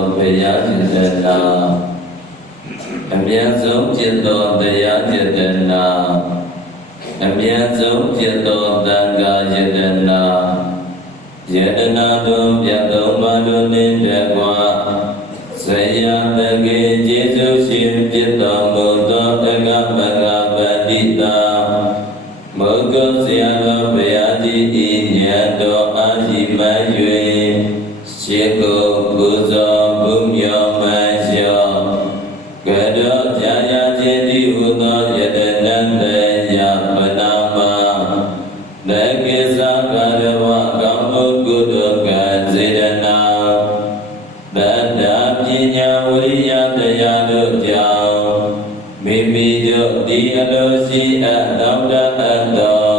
တော်ဘုရားจิตနာအမြတ်ဆုံးဖြစ်သောတရားจิตနာအမြတ်ဆုံးဖြစ်သောသံဃာจิตနာယတနာတို့ပြတ်သုံးပါးတို့နှင့်တကွာဆရာတကေကျေးဇူးရှင်ဖြစ်တော်မူသောတက္ကပကပတိတာမုဂ္ဂဆရာတော်ဘုရားကြီးဤဉာဏ်တော်အာရှိမှန်၍ရှေကိုပူဇော်ဘုမြောမလျောကတောကြာရာကျေတိဟုသောယတနံတေယပနာမတကိစ္စကာရဝကောင်းမှုကုသိုလ်ကံစေတနာတတ္တပညာဝိရိယတရားတို့ကြောင့်မိမိတို့ဒီအလိုရှိအပ်တောင်းတအပ်သော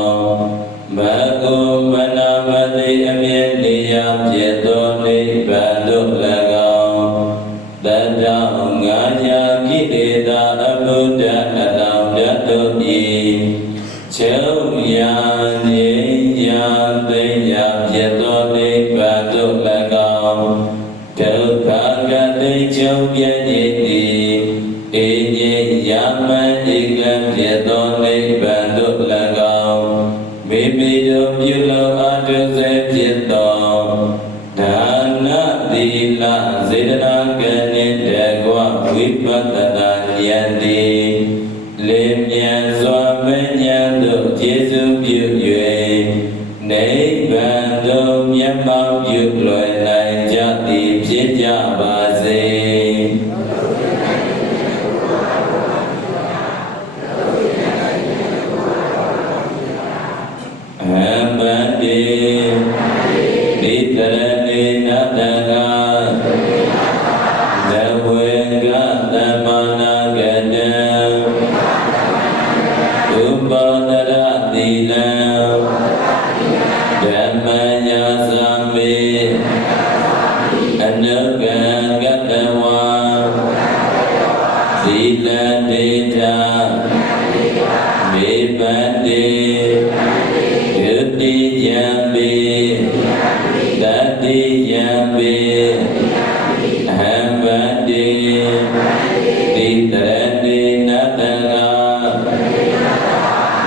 မကုမနာမတိအမြဲနေရာဖြစ်သောနိဗ္ဗာန်တို့၎င်းတတ္တငါးရာကိလေသာအဘုဒ္ဓအလောင်းတတို့ဤချုပ်ရာနေရာသိညာဖြစ်သောနိဗ္ဗာန်တို့၎င်းဒုက္ခကတိချုပ်ပြည့်၏အေညေယမဧကံဖြစ်သောနိဗ္ဗာန်တို့၎င်းမိမိတို့ပြုလုပ်အားထုတ်စေဖြစ်သောဒါနသီလစေတနာကံနှင့်တကွဝိပဿနာဉာဏ်သည်လင်းမြန်စွာမဉဏ်တို့ကျေးဇူးပြု၍နိဗ္ဗာန်သို့မျက်မှောက်ပြုလွယ်နိုင်ကြသည်ဖြစ်ကြပါစေဒီတရဏေနတကသဝေကသမနာကတံဥပဒရတိလံဓမ္မညာသမေအနုကံကတဝါသီလတေထာမေပန္တိယတိယံမေတတိယံမေအဟံဗန္တိတိတရဏေနတက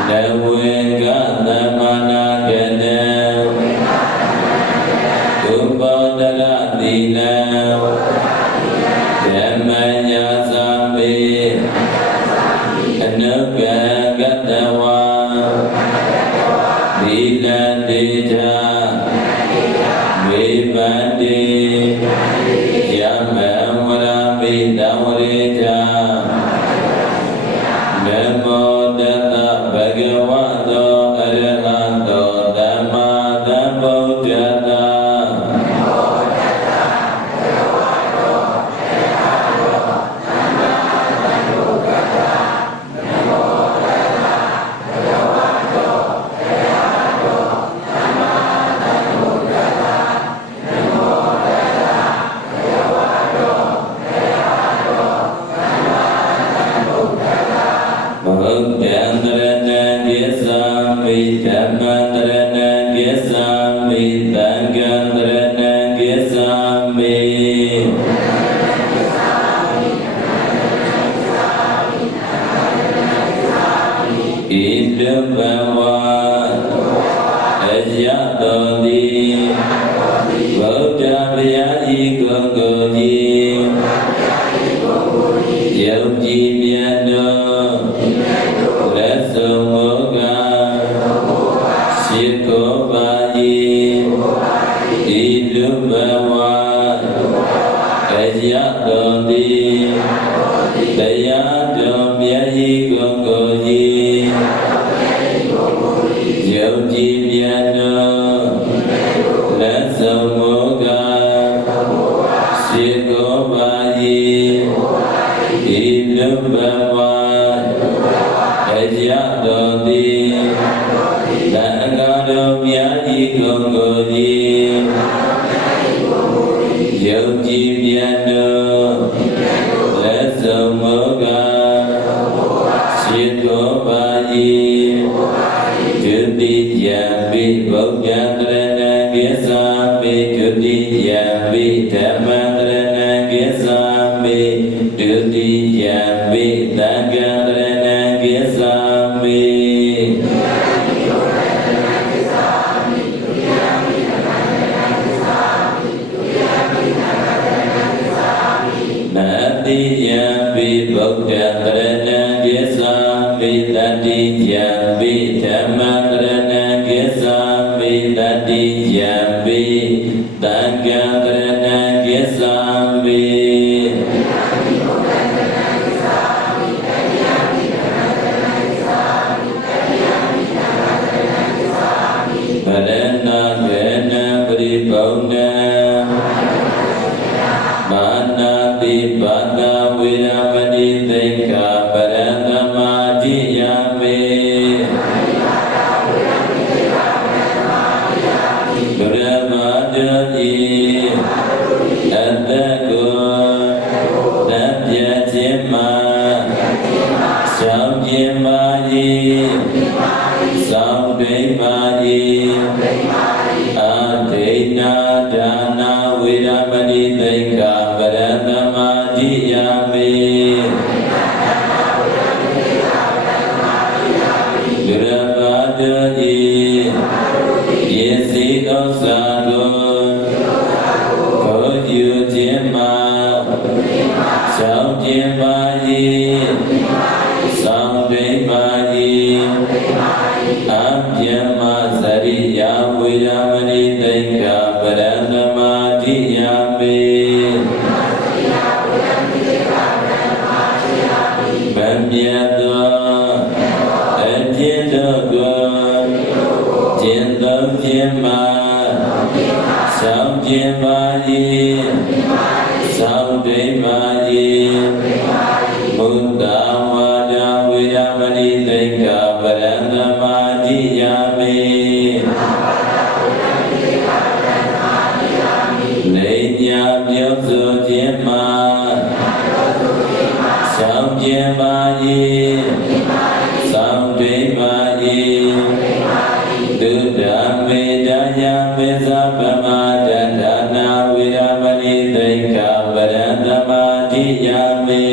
နဝေကသမနာကတံဥပဒရတိလံဓမ္မညာသမေအနုကံကတဝါသီလတေထာမေပန္တိယမံဝရမိတံဝရေထာနမောတတဗဂဝတောအရဟတောသမ္မာသမ္ဗုဒ္ဓတ္တဗုဒ္ဓံတရဏံကိစ္ဆာမိ ဒုတိယံပိဓမ္မံတရဏံကိ မိဒုတိယမိသံဃာတရဏံကိစ္ဆာမိနတိယမိဗုဒ္ဓံတရဏံကိစ္ဆာမိတတိယမိဓမ္မံတရဏံကိစ္ဆာမိတတိယမိသံဃာတရဏံကိစ္ဆာမိပရဏကေနပရိပုံဏံမာနာတိဘာဂဝေရမဏိသိက္ခာပရံသမာဓိယမေဒုရမဒုတိအတ္တကိုတပြည့်ခြင်းမှာရှောင်းခြင်းပါ၏သောင်းဒိမ့်ပါ၏အာဒိနာဒါနာဝေရမဏိသိက္ခာပရံသမာဓိယမေဒုရပါဒုတိယစီဥစ္စာကိုခေါ်ယူခြင်းမှာရှောင်းခြင်းပါ၏သောင်းဒိမ့်ပါ၏အပြမသရိယဝေရမဏိသိက္ခာပရံသမာဓိယမေဗမြတ်သောအကျဉ်တို့ကိုကျင့်သုံးခြင်းမှာရှောင်ခြင်းပါ၏သောင်းဒိမ့်ပါ၏ဘုဒ္ဓဝါဒဝေရမဏိသိက္ခာပရံသမာဓိယမေနေညာပြောဆိုခြင်းမှာရှောင်ခြင်းပါ၏သောင်းဒိမ့်ပါ၏ဒုဒ္ဓမေတ္တယမေသဗ္ဗမတ္တဒါနာဝေရမဏိသိက္ခာပရံသမာဓိယမေ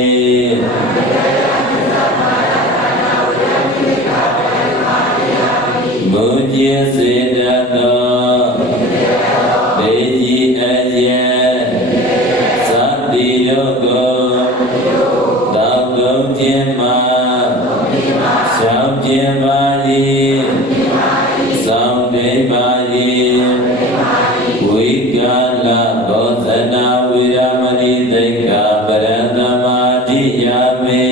မုจิစေတသောဒေကြီးအယေသတိတို့ကိုတောက်ကုန်ခြင်းမှာရှောင်ခြင်းပါ၏သောင်းဒိမ့်ပါ၏ဝိကာလဘောဇနာဝေရမဏိသိက္ခာပရံသမာဓိယမေ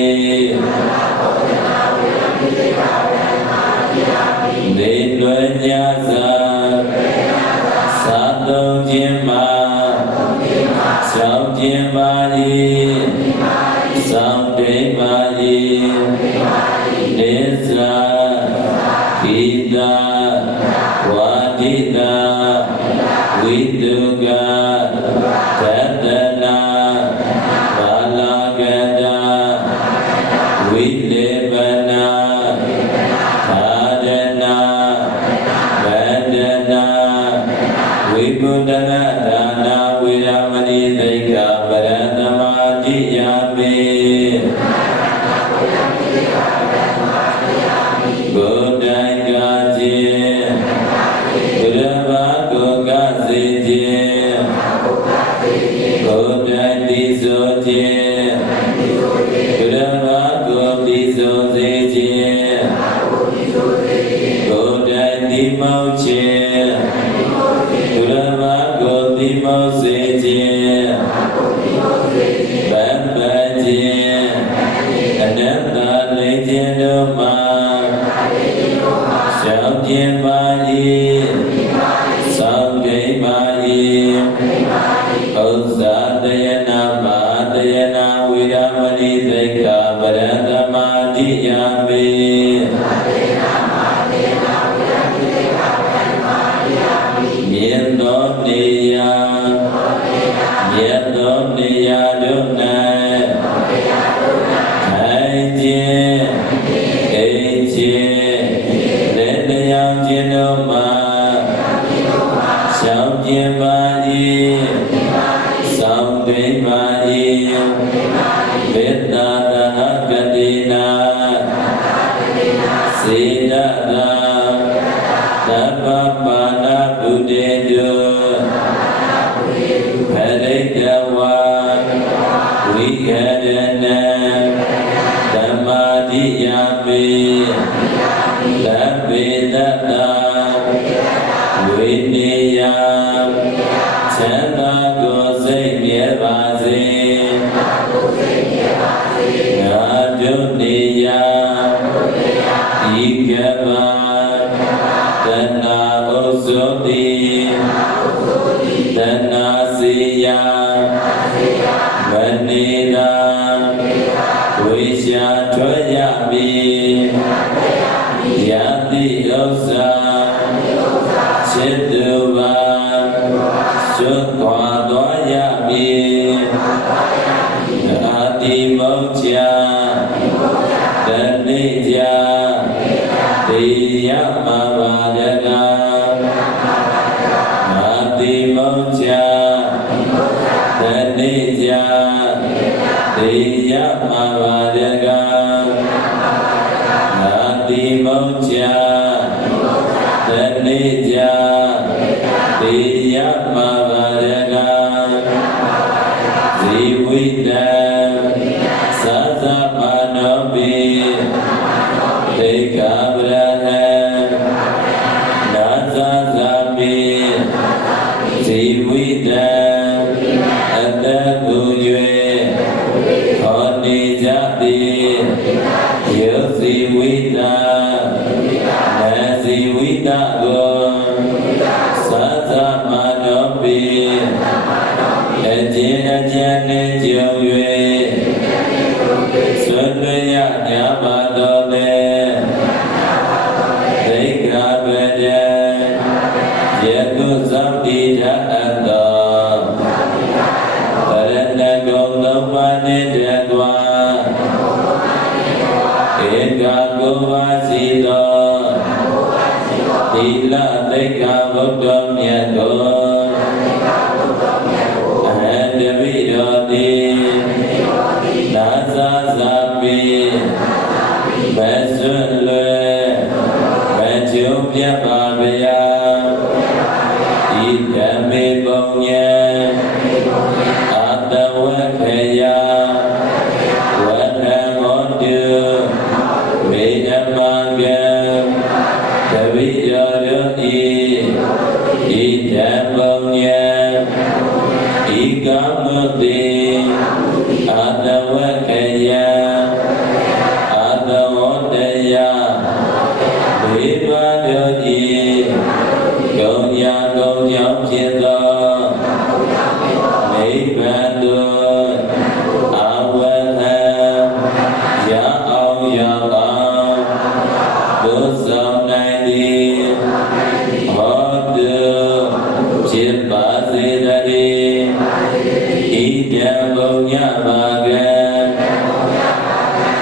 နေလွယ်ညာသာသာသုံးခြင်းမှာရှောင်ခြင်းပါ၏သောင်းဒိမ့်ပါ၏နေသာဂိတာဝါဒိတာဝိတုကသတ္တနာဘာလာကတဝိလေပနာသာရဏဗန္ဒနာဝိပုဒ္ဒနာဒါနာဝေရမဏိသိက္ခာပရံသမာဓိယမေဘုဒ္ဓံကာခြင်းဘုရဘာကိုကစေခြင်းဘုဒ္ဓံတိဆိုခြင်းဘုရဘာကိုတိဆိုစေခြင်းဘုဒ္ဓံတိမောခြင်းဘုရဘာကိုတိမောစေခြင်းဗမ္ပခြင်းအနတ္တလေးခြင်းတို့မှာရှောင်ခြင်းပါ၏သောင်းဒိမ့်ပါ၏ဥစ္စာတယနာမာတယနာဝေရမဏိသိက္ခာပရံသမာဓိယမေမြင်သောနေရာမြတ်သောနေရာတို့၌ထိုင်ခြင်းအိပ်ခြင်းလက်လျောင်းခြင်းတို့မှာရှောင်ခြင်းပါ၏သောင်းဒိမ့်ပါ၏ တိမေတ္တာသဟကတိနာစေတသာသဗ္ဗပါဏဗုတေတုဖလိတဝါဝိဟရဏံဓမ္မာတိယပိလပိတတဝိနိယချမ်းသာကိုယ်စိတ်မြဲပါစေငါတို့နေရာဤကဘာတဏှာဥစ္စောတိတဏှာစေယမနေတာဝိရှာထွက်ရမည်ယတိဥစ္စာจิตตุวาสุขวาตัวยามีอาติโมจจาตนิจาติยมาบาดกาอาติโมจจาตนิจาติยมาบาดกาอาติโมจจาตนิจาติยมาบาดกาဇီဝိတံသာသမာနောပိဒေကဗရဟံနာသဇာပိဇီဝိတံအတ္တကု၍ဟောနေကြသည်ယောဇီဝိတံနာဇီဝိတကိုသာသမနောပိအကျဉ်းအကျဉ်းနှင့်ကြုံ၍ဆွေလွေရကြပါတော်လေသိက္ခာပဒံယကုသံတိဓာတ်တောပရဏဂုံသုံးပါးနှင့်တကွာဧကကိုဝါစီသောသီလသိက္ခာဘုဒ္ဓမြတ်ကိုတပိရောတိနာသဇာပိမဆွလွယ်မကျုံပြပါဗျာဤဓမ္မေပုံညံအာတဝခေယဝထမောတုမေဓမ္မကံတပိရောတိဤဓမ္မပုံညံဤကာမတိအာတဝခေယအာတဝတယဘေဘာတို့ဤဂုံညာဂုံကြောင့်ဖြစ်သောနိဗ္ဗာန်သို့အဝဟံရအောင်ရောက်အောင်ဘုဆောင်နိုင်သည်ဟောတုဖြစ်ပါစေတည်းဣဒံဘုံညပါကံ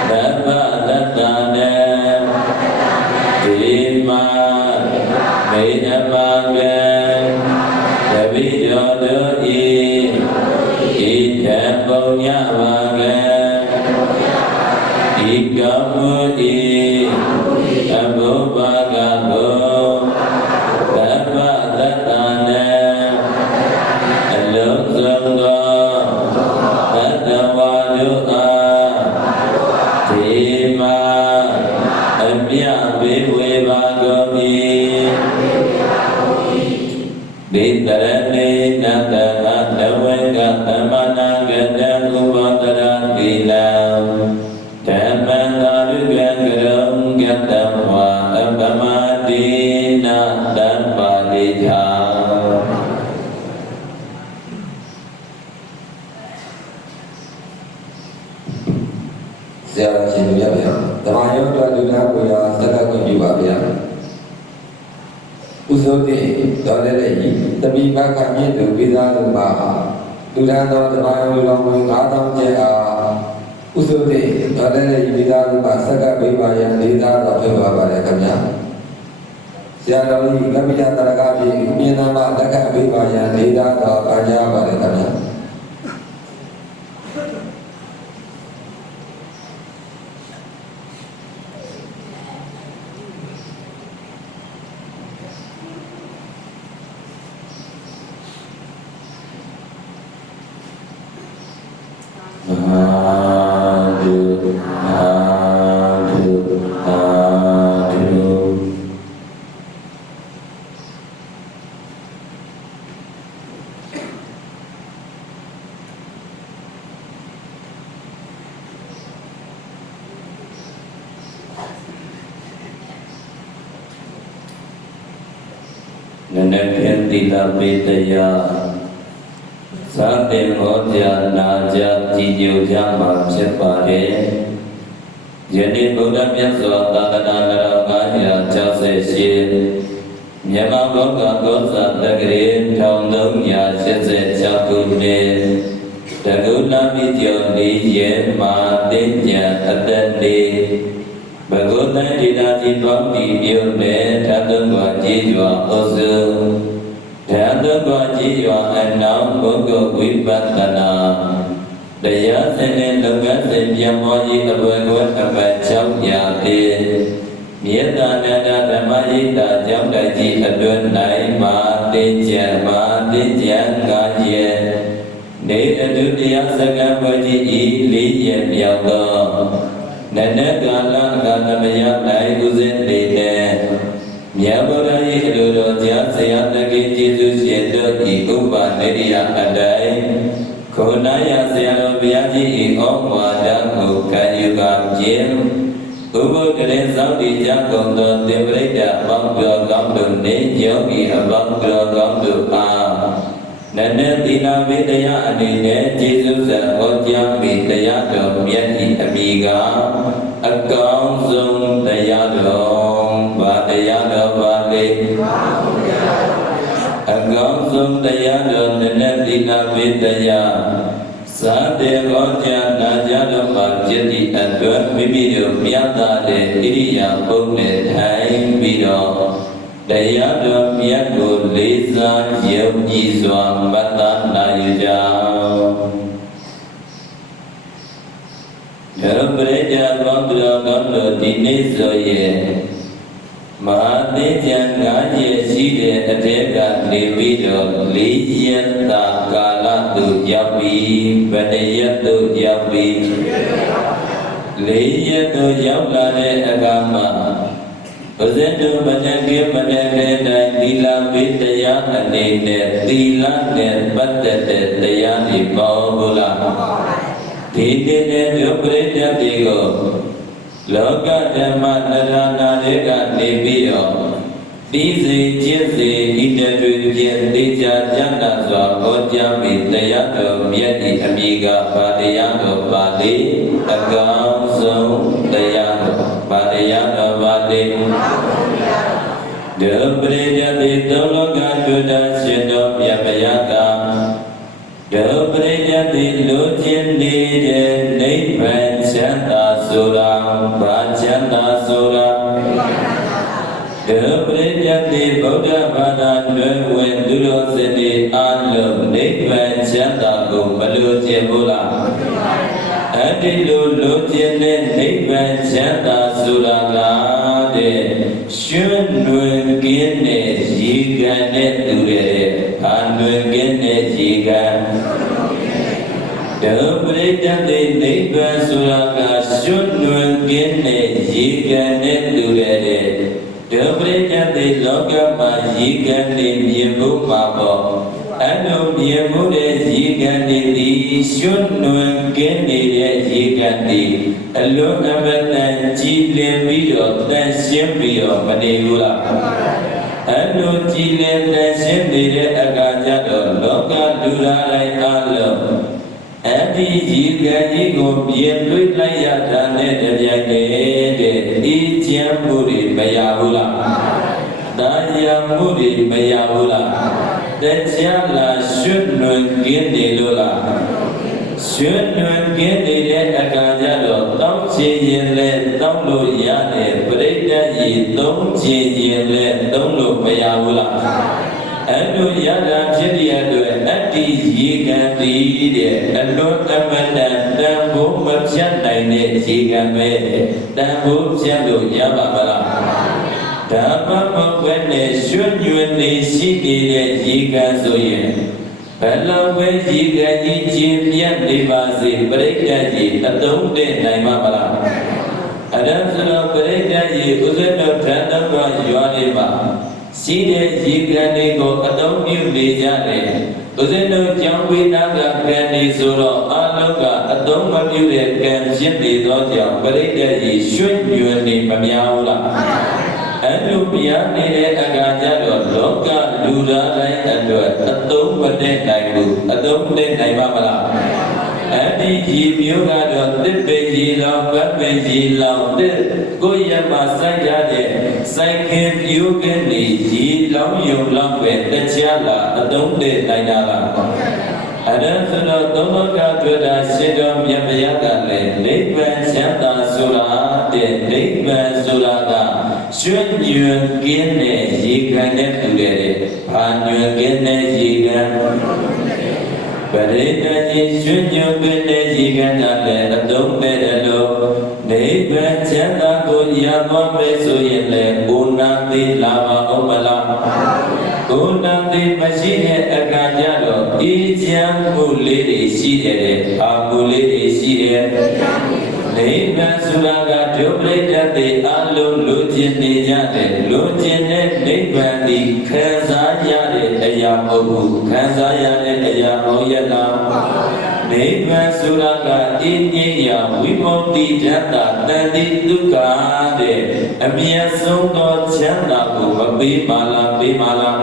သဗ္ဗတတ္တနံဒီမာမေဓမ္မကံတပိတောတို့ဤဣဒံဘုံညပါကံဤကမ္မဤအဘုပ္ပါကဘုသဗ္ဗတတ္တနံအလုံးစုံသောသတ္တဝါတို့အားဒီမှာအမြတ်ပေးဝေပါကုန်၏ဒေတရဏေနတဟတဝေကသမနာကတံဥပတရတိလံဓမ္မံသာရုကံကရုံကတံဝါအပမတိနာတံပါလိထာဆရာရှင်တို့ရဗျာဓမ္မယောတလူနာကိုရာစက္ကကွန်ပြုပါဗျာဥစိုးတိတော်လည်းဤတပိဘကမြင့်သူဝိသလူပါလူနာတော်ဓမ္မယောလောဝင်9000ကျဲအားဥစိုးတိတော်လည်းဤဝိသလူပါစက္ကပိပါယံလေးသားတော်ဖြစ်ပါပါတယ်ခင်ဗျာဆရာတော်ဤကပိယတရကပြေမြင်နာမလက်ခပိပါယံလေးသားတော်ပါကြပါတယ်ခင်ဗျာ တိလပေတယသာတေမောဇာနာဇာကြည်ညိုကြမှာဖြစ်ပါတယ်ယနေ့ဗုဒ္ဓမြတ်စွာသာသနာတော်968မြန်မာဘောကကောဇာတက္ကရေ1386ခုနှစ်တကုလမိကျော်4ရက်မှာတင်ညာအသက်နေဘဂဝတ္တတိလာတိပေါင်းဒီမြို့နယ်ဓာတုကွာကြီးရွာအုပ်စုဓာတုကွာကြီးရွာအနောက်ဘုဂ္ဂဝိပဿနာတရားစင်နဲ့လုပ်ငန်းစဉ်ပြန်ပေါ်ကြီးအပွဲကွယ်အပတ်6ရာတိမြေတာနန္ဒဓမ္မရိတာကျောင်းတိုက်ကြီးအတွင်း၌မာတင်ကြံ5ရက်နေအတုတရားစကံပွဲကြီးဤ4ရက်မြောက်သောနနကာလကာသမယ၌ဥစဉ်နေနဲ့မြတ်ဗုဒ္ဓ၏အလိုတော်ကြားဆရာတကိကျေးဇူးရှင်တို့ဤဥပနိရိယအတိုင်းခုနယဆရာတော်ဘုရားကြီး၏ဩဝါဒကိုခံယူပါခြင်းဥပုဒ္ဒရေသောတိကြကုန်သောသင်္ပရိဒ္ဓပေါင်းတော်ကောင်းတို့နှင့်ယောဂီအပေါင်းတော်ကောင်းတို့အားနနသီလဝိတ္တယအနေနဲ့ကျေးဇူးဆက်ဟောကြားမိတရားတော်မြတ်၏အမိကအကောင်းဆုံးတရားတော်ဘာတရားတော်ပါလေအကောင်းဆုံးတရားတော်နနသီလဝိတ္တယသာတေဟောကြားနာကြားတော်မှာဖြစ်သည့်အတွက်မိမိတို့မြတ်တာတဲ့ဣရိယာပုနဲ့ထိုင်ပြီးတော့တရားတော်မြတ်ကိုလေးစားယုံကြည်စွာမတ္တနာယူကြရပရိဒ္ဓဘောဓရောကောင်းတို့ဒီနေ့ဆိုရင်မဟာသေချာ9ရက်ရှိတဲ့အထက်ကနေပြီးတော့4ရက်တာကာလသို့ရောက်ပြီးဘယ်နှရက်သို့ရောက်ပြီး4ရက်သို့ရောက်လာတဲ့အခါမှာဘုဇင်တို့မနကေမနကေတိုင်းသီလပိတရားအနေနဲ့သီလနဲ့ပတ်သက်တဲ့တရားတွေပေါ်ဘူးလားဒီတည်းနဲ့ဒုပရိသတ်တွေကိုလောကဓမ္မနရနာတွေကနေပြီးတော့ဒီစီကျင့်စီဤတတွေဖြင့်သိကြကြနာစွာဟောကြားပြီးတရားတော်မြတ်၏အမိကဘာတရားတော်ပါလေအကောင်းဆုံးတရားတော်ဘာတရားတော်ပါလေဒုပရိယတိသုံးလောကကျွတ်တာရှင်တော်မြတ်ဗျာကဒုပရိယတိလူချင်းနေတဲ့နိဗ္ဗာန်ချမ်းသာဆိုတာဘာချမ်းသာဆိုတာဒုပရိယတိဗုဒ္ဓဘာသာလွယ်ဝင်သူတော်စင်တွေအားလုံးနိဗ္ဗာန်ချမ်းသာကိုမလိုချင်ဘူးလားအဲ့ဒီလိုလိုချင်တဲ့နိဗ္ဗာန်ချမ်းသာဆိုတာလားတဲ့ရှင်လွင်ကင်းတဲ့ရေကန်တဲ့သူတွေအာလွင်ကင်းတဲ့ရေကန်ဒုပရိယတိနိဗ္ဗာန်ဆိုတာကရှင်လွင်ကင်းတဲ့ရေကန်တဲ့သူတွေဒုပရိယတိလောကမှာရေကန်နေမြင်ဖို့မှာပေါ့အဲ့လိုမြင်မှုတဲ့ရေကန်နေသည်ရှင်လွင်ကင်းနေတဲ့ရေကန်ဒီအလုံးအမတန်ကြည်လင်ပြီးတော့တန်ရှင်းပြီးတော့မနေဘူးလားအဲ့လိုကြည်လင်တန်ရှင်းနေတဲ့အခါကျတော့လောကလူသားတိုင်းအားလုံးအဲ့ဒီရေကန်ကြီးကိုပြင်လွှတ်လိုက်ရတာနဲ့တပြိုင်တည်းတဲ့အေးချမ်းမှုတွေမရဘူးလားတရားမှုတွေမရဘူးလားတရားလားရွှတ်လွန်ကင်းနေလို့လားရွှတ်လွန်ကင်းနေတဲ့အခါကျတော့တောင်းချင်ရင်လည်းတောင်းလို့ရတယ်ပရိသတ်ကြီးသုံးချင်ရင်လည်းသုံးလို့မရဘူးလား လူရတာဖြစ်ရတဲ့အတ္တိရေကံတည်တဲ့အလွန်အမတန်တန်ဖို့မဖြတ်နိုင်တဲ့ရေကံပဲတန်ဖို့ဖြတ်လို့ရပါမလားဓမ္မမဝဲနဲ့ရွှွညွန်နေရှိနေတဲ့ရေကံဆိုရင်ဘယ်လောက်ပဲရေကံကြီးကျင်းပြတ်နေပါစေပရိက္ခကြီးအသုံးတဲ့နိုင်မှာမလားအဲ့ဒါဆိုတော့ပရိက္ခကြီးဥစ္စတော်ထန်တော်ရွာနေပါရှိတဲ့ရေကံတွေကိုအသုံးပြုနေကြတယ်ဥစ္စတော်ကြောင့်ဝိနာကကံနေဆိုတော့အလုံးကအသုံးမပြုတဲ့ကံဖြစ်နေသောကြောင့်ပရိက္ခကြီးရွှွညွန်နေမများဘူးလားအဲ့လိုပြနေတဲ့အခါကျတော့လောကလူသားတိုင်းအတွက်အသုံးမတဲ့နိုင်ဘူးအသုံးတဲ့နိုင်ပါမလားအဲ့ဒီကြီးမျိုးကတော့တစ်ပေကြီးလောင်ပတ်ပေကြီးလောင်တစ်ကိုရမဆိုင်ကြတဲ့ဆိုင်ခင်ပြိုးကနေကြီးလောင်ယုံလောက်ပဲတခြားလားအသုံးတဲ့နိုင်တာလားအဲ့ဒါဆိုတော့သုံးလောကတွေ့တာရှင်တော်မြတ်ဗျာကလည်းနိဗ္ဗာန်ချမ်းသာဆိုတာတဲ့နိဗ္ဗာန်ဆိုတာကရွှွညွန်ကင်းတဲ့ရေကန်နဲ့တူတယ်။ဘာညွန်ကင်းတဲ့ရေကန်ပရိသတ်ကြီးရွှွညွန်ကင်းတဲ့ရေကန်ကလည်းအသုံးမဲ့တယ်လို့နိဗ္ဗာန်ချမ်းသာကိုရသွားမယ်ဆိုရင်လည်းဘုနာတိလာပါဦးမလားဘုနာတိမရှိတဲ့အခါကျတော့အေးချမ်းမှုလေးတွေရှိတယ်။အာမှုလေးတွေရှိတယ်။နိဗ္ဗာန်ဆိုတာကဒုပရိသတ်တွေအလုံးလိုချင်နေကြတယ်လိုချင်တဲ့နိဗ္ဗာန်ဒီခံစားရတဲ့အရာမဟုတ်ဘူးခံစားရတဲ့အရာမဟုတ်ရလားနိဗ္ဗာန်ဆိုတာကအင်းကြီးရာဝိမု တိတ္တတန်တိဒုက္ခတဲ့အမြတ်ဆုံးသောချမ်းသာကိုမပေးပါလားပေးပါလား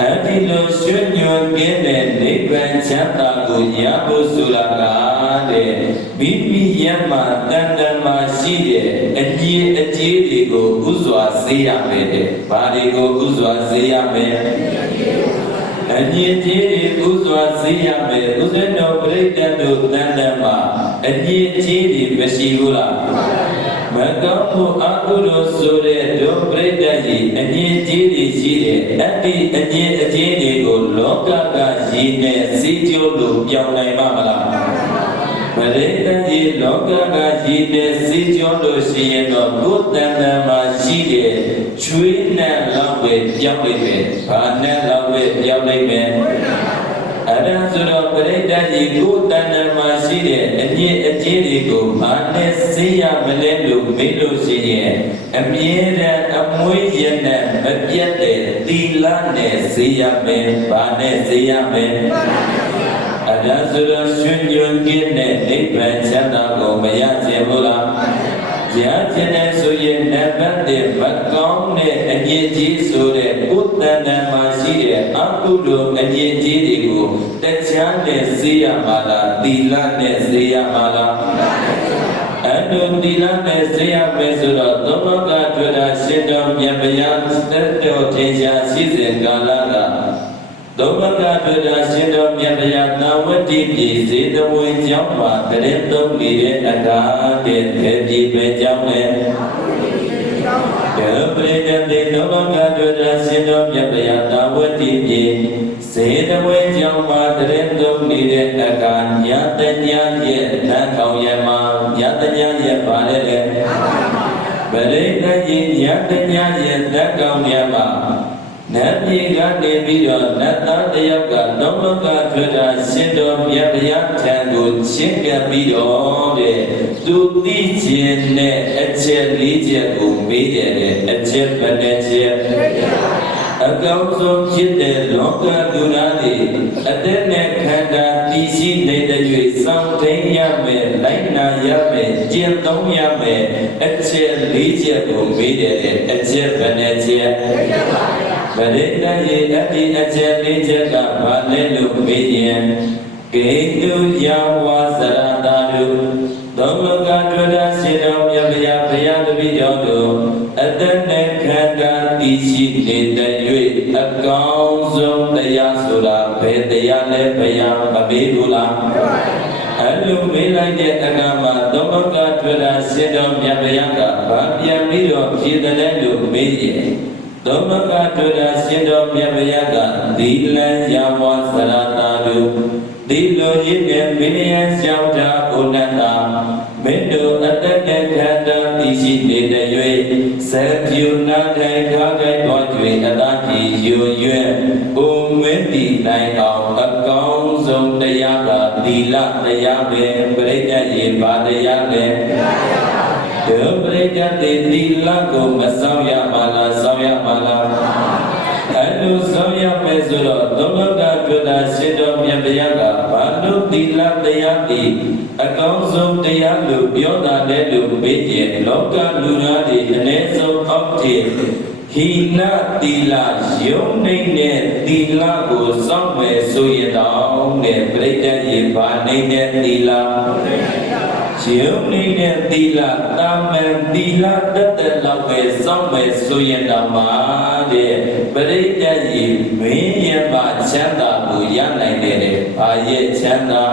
အဲ့ဒီလိုရွှေညွန်ကင်းတဲ့နိဗ္ဗာန်ချမ်းသာကိုရဖို့ဆိုတာကတဲ့မိမိယမတန်တမာရှိတဲ့အကြီးအကြီးတွေကိုဥစွာစေရမယ်တဲ့ဘာတွေကိုဥစွာစေရမယ်အညီကြီးတွေဥစွာစေရမယ်ဥစ္စတော်ပြိတ္တတို့တန်တမာအညီကြီးတွေမရှိဘူးလားမကောင်းမှုအကုသိုလ်ဆိုတဲ့ဒုပရိတ္တကြီးအငြင်းကြီးတွေရှိတယ်အဲ့ဒီအငြင်းအကြီးတွေကိုလောကကရည်နဲ့စီးကျိုးလို့ပြောင်းနိုင်မှာမလားပရိတ္တကြီးလောကကရည်နဲ့စီးကျိုးလို့ရှိရင်တော့ကိုယ်တဏ္ဍာမှာရှိတဲ့ချွေးနဲ့လောက်ပဲပြောင်းလိုက်မယ်ဘာနဲ့လောက်ပဲပြောင်းလိုက်မယ်အဲ့ဒါဆိုတော့ပရိတ္တကြီးကိုယ်တဏ္ဍာမှာရှိတဲ့အငြင်းအကြီးတွေကိုဘာနဲ့စေရမလဲလို့မေးလို့ရှိရင်အမြဲတမ်းအမွေးရနဲ့မပြတ်တဲ့သီလနဲ့စေရမယ်ဘာနဲ့စေရမယ်အဲ့ဒါဆိုတော့ရွှင်ညွန်ကင်းတဲ့နိဗ္ဗာန်ချမ်းသာကိုမရခြင်းဘူးလားရခြင်းနဲ့ဆိုရင်နံပါတ်1မကောင်းတဲ့အငြင်းကြီးဆိုတဲ့ကိုယ်တဏ္ဍာမှာရှိတဲ့အကုသိုလ်အငြင်းကြီးတွေကိုတရားနဲ့စေရမှာလားသီလနဲ့စေရမှာလားအဲ့လိုသီလနဲ့စေရမယ်ဆိုတော့သုံးလောကတွေ့တာရှင်တော်မြတ်ဗျာသက်တော်ထေရှားရှိစဉ်ကာလကသုံးလောကတွေ့တာရှင်တော်မြတ်ဗျာသာဝတိပြည်ဇေတဝင်ကျောင်းမှာတရင်သုံးနေတဲ့အခါတည်းပဲပြည်ပဲကျောင်းနဲ့ဒုပရိတ္တေသုံးလောကတွေ့တာရှင်တော်မြတ်ဗျာသာဝတိပြည်ဇေတဝေကျောင်းမှာတရင်သုံးနေတဲ့အခါညတညရဲ့နတ်ကောင်ရမှာညတညရဲ့ပါလေလေပရိသတ်ကြီးညတညရဲ့နတ်ကောင်ရမှာနတ်ပြည်ကနေပြီးတော့နတ်သားတယောက်ကသုံးလောကထွက်တာရှင်တော်မြတ်ဗျာထံကိုရှင်းပြပြီးတော့တဲ့သူသိခြင်းနဲ့အချက်၄ချက်ကိုမေးတယ်အချက်ဘယ်နှချက်အကောင်းဆုံးဖြစ်တဲ့လောကလူသားတွေအသက်နဲ့ခန္ဓာတည်ရှိနေတဲ့၍စောင့်သိမ်းရမယ်လိုက်နာရမယ်ကျင့်သုံးရမယ်အချက်၄ချက်ကိုမေးတယ်အချက်ဘယ်နှချက်ပရိတ္တရေအတိအချက်၄ချက်ကဘာလဲလို့မေးရင်ကေတုယဝါစရတာတို့သုံးလောကတွေ့တာရှင်တော်မြတ်ဗျာဘုရားတပည့်တော်တို့အသက်နဲ့ခန္ဓာတည်ရှိနေတဲ့၍အကောင်းဆုံးတရားဆိုတာဘယ်တရားလဲဘုရားမမေးဘူးလားအဲ့လိုမေးလိုက်တဲ့အခါမှာသုံးလောကတွေ့တာရှင်တော်မြတ်ဗျာကဘာပြန်ပြီးတော့ဖြေတယ်လို့မေးရင် သုံးလောကတွေ့တာရှင်တော်မြတ်ဘုရားကဒီလံရဝါစရတာလူဒီလိုရည်နဲ့မင်းရဲ့ရှောင်းတာဥနတ္တမင်းတို့အတ္တနဲ့ခန္ဓာသိရှိနေတဲ့၍စัจ ्यु နာထိုင်ခါခိုက်တော်ကျွေအတ္တကြီးယူရွဲ့ဥမင်းတိနိုင်အောင်အကောင်းဆုံးတရားကသီလတရားပဲပရိသတ်ရေပါတရားပဲဒုပရိသတ်သီလကိုမဆောင်ရပါလားဆောင်ရပါလားအဲ့လိုဆောင်ရမယ်ဆိုတော့သုံးလောကတွေ့တာရှင်တော်မြတ်ဘုရားကဘာလို့သီလတရားဒီအကောင်းဆုံးတရားလို့ပြောတာလဲလို့မေးကြည့်လောကလူသားတွေအ ਨੇ ဆုံးအောက်တည်ဟိနသီလယုံနေတဲ့သီလကိုစောင့်မယ်ဆိုရင်တော့တဲ့ပြိတ္တရေဘာနေတဲ့သီလယုံနေတဲ့သီလတာမန်သီလတတ်လောက်ပဲစောင့်မယ်ဆိုရင်တော့မှာတဲ့ပြိတ္တရေမင်းရပါချမ်းသာကိုရနိုင်တယ်ဘာရဲ့ချမ်းသာ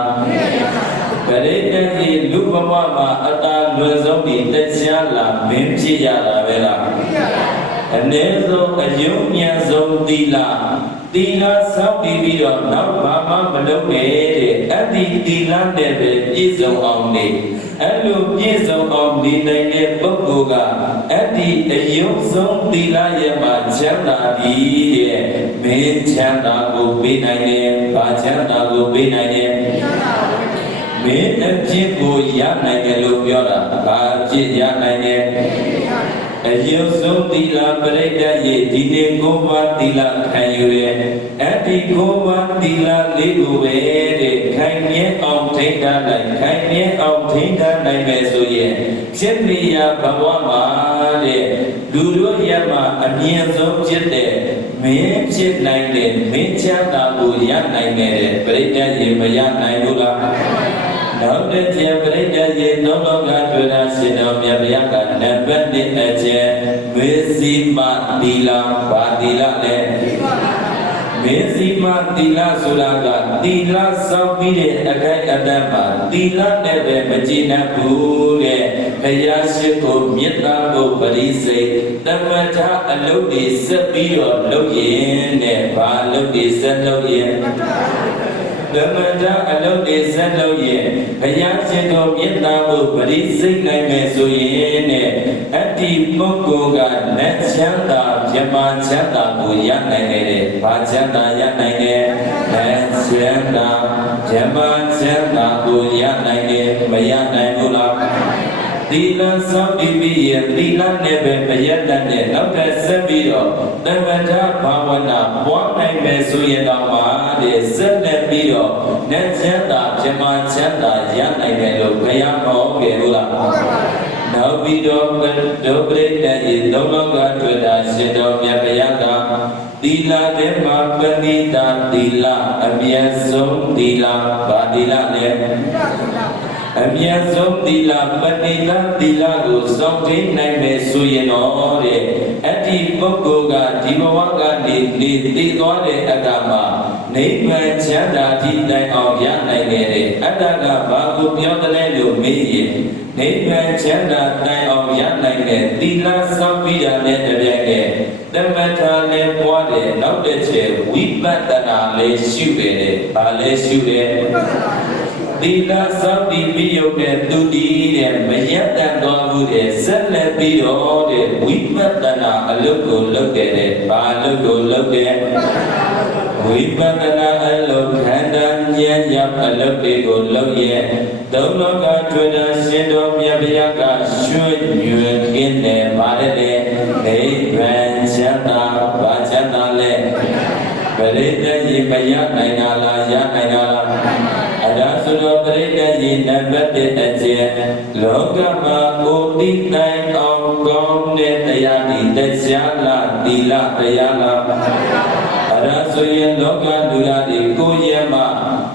ပရိသတ်ဒီလူဘဝမှာအတ္တလွယ်ဆုံးဒီတရားလာမင်းဖြစ်ရတာပဲလားအ ਨੇ ဆုံးအယုံဉာဏ်ဆုံးသီလစောင့်ပြီးတော့နောက်ဘာမှမလုပ်နဲ့တဲ့အဲ့ဒီသီလနဲ့ပဲပြည့်စုံအောင်နေအဲ့လိုပြည့်စုံအောင်နေနိုင်တဲ့ပုဂ္ဂိုလ်ကအဲ့ဒီအယုံဆုံးသီလရဲ့မှာချမ်းသာပြီးတဲ့မင်းချမ်းသာကိုပေးနိုင်တယ်ဘာချမ်းသာကိုပေးနိုင်တယ်မင်းအဖြစ်ကိုရနိုင်တယ်လို့ပြောတာဘာအဖြစ်ရနိုင်တယ်အယုံဆုံးသီလပရိဒတ်ရဲ့ဒီနေ့ကိုးပါးသီလခံယူရဲ့အဲ့ဒီကိုးပါးသီလလေးကိုပဲတဲ့ခိုင်မြဲအောင်ထိန်းထားနိုင်ခိုင်မြဲအောင်ထိန်းထားနိုင်မယ်ဆိုရင်ဖြစ်နေရဘဝမှာတဲ့လူတို့ရဲ့မှာအမြင့်ဆုံးဖြစ်တဲ့မင်းဖြစ်နိုင်တဲ့မင်းချမ်းသာကိုရနိုင်မယ်တဲ့ပရိဒတ်ရဲ့မရနိုင်ဘူးလားနောက်တစ်ချက်ပြိတ္တရေသုံးလောကတွေ့တာရှင်တော်မြတ်ဘုရားကနံပါတ်1အချက်မေစီမသီလဘာသီလလဲမေစီမသီလဆိုတာကသီလစောင့်ပြီးတဲ့အခိုက်အတန့်မှာသီလနဲ့ပဲမကြည်နပ်ဘူးတဲ့ဘုရားရှိခိုးမေတ္တာကိုပရိစိတ်တမထအလုပ်တွေဆက်ပြီးတော့လုပ်ရင်တဲ့ဘာလုပ်တွေဆက်လုပ်ရင်ဓမ္မတာအလုပ်တွေဇက်လို့ရဲ့ဘုရားရှင်တော်မေတ္တာကိုပရိစိတ်နိုင်မယ်ဆိုရင်တဲ့အတ္တိပုဂ္ဂိုလ်ကလက်ချမ်းသာမြမချမ်းသာကိုရနိုင်တယ်။ဘာချမ်းသာရနိုင်တယ်။လက်ချမ်းသာမြမချမ်းသာကိုရနိုင်တယ်မရနိုင်ဘူးလား။သီလစောင့်ပြီးရဲ့သီလနဲ့ပဲပယတ္တနဲ့နောက်ထပ်ဆက်ပြီးတော့သမထဘာဝနာပွားနိုင်မယ်ဆိုရင်တော့မှာတဲ့ဆက်လက်ပြီးတော့လက်ချမ်းသာပြမချမ်းသာရနိုင်တယ်လို့ဘုရားဟောခဲ့လို့လားနောက်ပြီးတော့ဒုပရိတ္တဤသုံးလောကတွေ့တာရှင်တော်မြတ်ဘုရားကသီလထဲမှာပဏိတာသီလအမြတ်ဆုံးသီလဘာသီလလဲအမြတ်ဆုံးသီလပဏိတာသီလကိုစောင့်ထိန်နိုင်မယ်ဆိုရင်တော့တဲ့အတ္တိပုဂ္ဂိုလ်ကဒီဘဝကနေသိသွားတဲ့အခါမှာနိဗ္ဗာန်ချမ်းသာတိတိုင်အောင်ရနိုင်တဲ့အတ္တကဘာကိုပြောတယ်လို့မေးရင်နိဗ္ဗာန်ချမ်းသာတိုင်အောင်ရနိုင်တဲ့သီလစောင့်ပြီးတာနဲ့တပြိုင်တည်းသမထလည်းပွားတယ်နောက်တစ်ချက်ဝိပဿနာလည်းရှုတယ်ဘာလည်းရှုတယ်သီလစောင့်ပြီးရုပ်တဲ့သူတည်တဲ့မရက်တန်တော်မူတဲ့ဆက်လက်ပြီးတော့တဲ့ဝိပဿနာအလုပ်ကိုလုပ်တယ်ဘာအလုပ်ကိုလုပ်တယ်ဝိပဿနာအလုပ်ခန္ဓာဉာဏ်ရောက်အလုပ်တွေကိုလုပ်ရဲ့သုံးလောကတွေ့တာရှင်တော်မြတ်ဘုရားကရွှေညွယ်ခင်းတယ်ပါတယ်လေနိဗ္ဗာန်ချမ်းသာဘာချမ်းသာလဲပရိသတ်ရေမရနိုင်တာလားရနိုင်တာလားအဲ့ဒါဆိုတော့ပရိသတ်ရေနံပါတ်1အချက်လောကမှာကိုတိနိုင်အောင်ကောင်းတဲ့တရားဒီတရားလားသီလတရားလားအဲ့ဒါဆိုရင်လောကလူသားတွေကိုရမှာ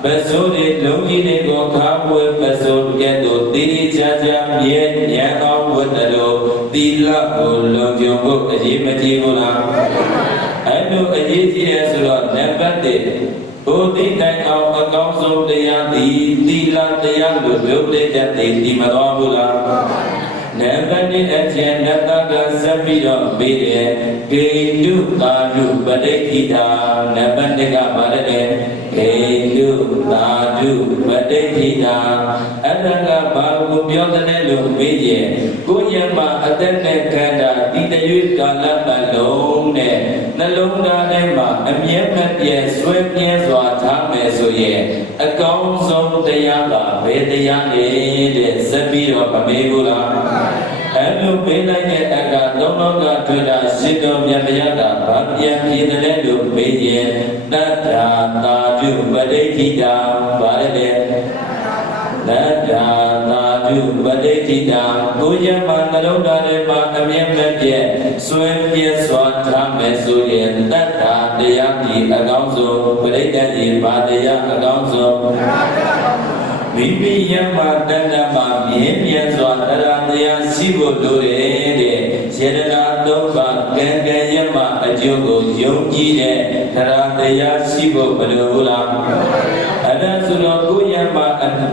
ပစိုးတွေလုံးကြီးတွေကိုခါပွေပစိုးကဲ့သို့တိတိကျကျမြဲမြံအောင်ဝတ်တယ်လို့သီလကိုလုံခြုံဖို့အရေးမကြီးဘူးလားအဲ့လိုအရေးကြီးတယ်ဆိုတော့နံပါတ်1ဘုဒ္ဓတိုင်အောင်အကောင်းဆုံးတရားသည်သီလတရားလို့ပြောတဲ့တဲ့ဒီမတော်ဘူးလား နံပါတ်1အကျဉ်းနတ်သားကဆက်ပြီးတော့ပေးတယ်ဂိတုသာဓုပဋိဋ္ဌိတာနံပါတ်2ကဘာလဲဂိတုသာဓုပဋိဋ္ဌိတာအဲ့ဒါကဘာကိုပြောတယ်လို့မေးရင်ကိုယ့်ရဲ့မှာအသက်နဲ့ခန္ဓာဒီတရွေ့ကာလပတ်လုံးနဲ့နှလုံးသားထဲမှာအမြဲမပြတ်ဆွဲပြင်းစွာထားမယ်ဆိုရင်အကောင်းဆုံးတရားကဘယ်တရားလဲတဲ့စပ်ပြီးတော့မမေးဘူးလားအဲ့လိုပေးလိုက်တဲ့အကသုံးလုံးကတွေ့တာရှိတော်မြတ်ဘုရားကဘာပြန်ပြည်တယ်လို့မေးရင်တတ္ထာသာဓုပဋိဋ္ဌိတာဘာလဲတတ္ထာသာဓုပဋိဋ္ဌိတာကိုယ်ရမနှလုံးသားထဲမှာအမြဲမပြတ်ဆွဲပြည့်စွာထားမယ်ဆိုရင်တတ္ထာတရားကြီးအကောင်းဆုံးပဋိဋ္ဌာန်ကြီးဘာတရားအကောင်းဆုံးမိမိယမတဏ္ဍမှာမြင်းမြန်စွာတရားတရားရှိဖို့လိုတယ်တဲ့စေတနာသုံးပါးကံကံယမအကျိုးကိုယုံကြည်တဲ့တရားတရားရှိဖို့မလိုဘူးလားအဲ့ဒါဆိုတော့ကိုယ်ယမ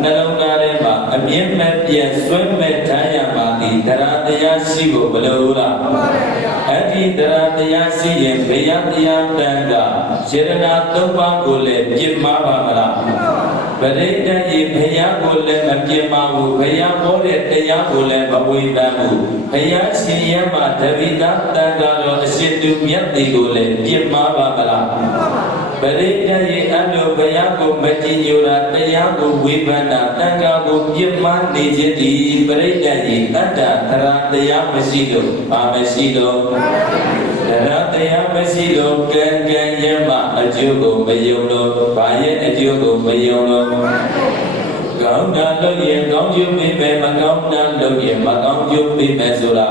နှလုံးသားထဲမှာအမြင့်မဲ့ပြည့်ဆွဲမဲ့ထားရမှာဒီတရားတရားရှိဖို့မလိုဘူးလားအဲ့ဒီတရားတရားရှိရင်ဘုရားတရားတန်ကစေတနာသုံးပါးကိုလည်းပြစ်မှားပါမလားပရိသတ်ကြီးဘုရားကိုလည်းမပြစ်မှားဘူးဘုရားဟောတဲ့တရားကိုလည်းမဝေဖန်ဘူးဘုရားရှင်ရမတပိသတန်တော်အရှင်သူမြတ်ဒီကိုလည်းပြစ်မှားပါမလားပရိသတ်ကြီးအလိုဘုရားကိုမကြည်ညိုတာတရားကိုဝေဖန်တာတန်ခါကိုပြစ်မှားနေခြင်းဒီပရိသတ်ကြီးအတ္တတရားမရှိလို့ဘာမရှိလို့တရားမရှိလို့ကံကံရမအကျိုးကိုမယုံလို့ဘာရဲ့အကျိုးကိုမယုံလို့ကောင်းတာလုပ်ရင်ကောင်းကျိုးပေးမယ်မကောင်းတာလုပ်ရင်မကောင်းကျိုးပေးမယ်ဆိုတာ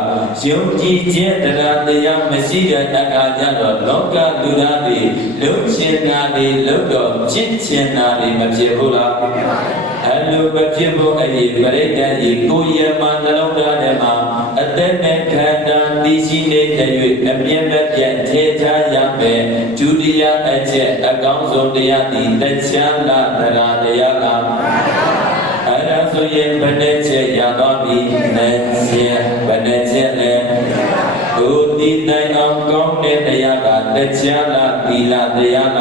ယုံကြည်ခြင်းတရားမရှိတဲ့အခါကျတော့လောကလူသားတွေလုံချင်တာတွေလုံတော့ဖြစ်ချင်တာတွေမဖြစ်ဘူးလားအဲ့လိုမဖြစ်ဖို့အရေးပရိသတ်ကြီးကိုယ်ရမနှလုံးသားထဲမှာအသက်နဲ့ခန္ဓာသိရှိနေတဲ့၍အမြဲတမ်းထေထားရမယ်ဒုတိယအချက်အကောင်းဆုံးတရားသည်လက်ချမ်းသာတရားကအဲ့ဒါဆိုရင်ဘယ်နဲ့ချက်ရသွားပြီနဲ့ချက်ဘယ်နဲ့ချက်လဲကိုယ်ဒီတိုင်အောင်ကောင်းတဲ့တရားကလက်ချမ်းသာသီလတရားက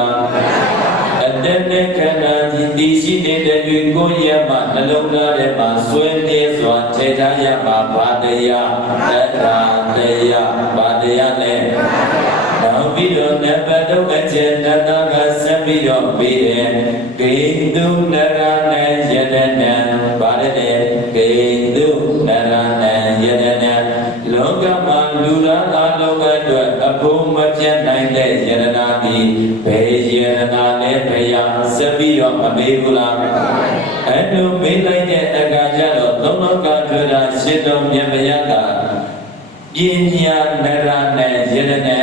အတက်နဲ့ခန္ဓာကြီးသိရှိနေတဲ့၍ကိုယ်ရမနှလုံးသားထဲမှာဆွဲနေစွာထေထားရမှာဘာတရားတတ္ထာတရားဘာတရားလဲနောက်ပြီးတော့နံပါတ်3အချက်တတကဆက်ပြီးတော့ပြီးတယ်ဂိတုနရဏယတနာဘာလဲဂိတုနရဏယတနာလောကမှာလူသားအလုံးအတွက်အဖို့မပြတ်နိုင်တဲ့ယတနာဒီဘယ်ယတနာလဲဘယ်ရာဆက်ပြီးတော့မမေးဘူးလားအဲ့လိုမေးလိုက်တဲ့အခါကျတော့သုံးလောကတွေ့တာရှင်းတော်မြတ်ဘုရားကပညာနရဏယတနာ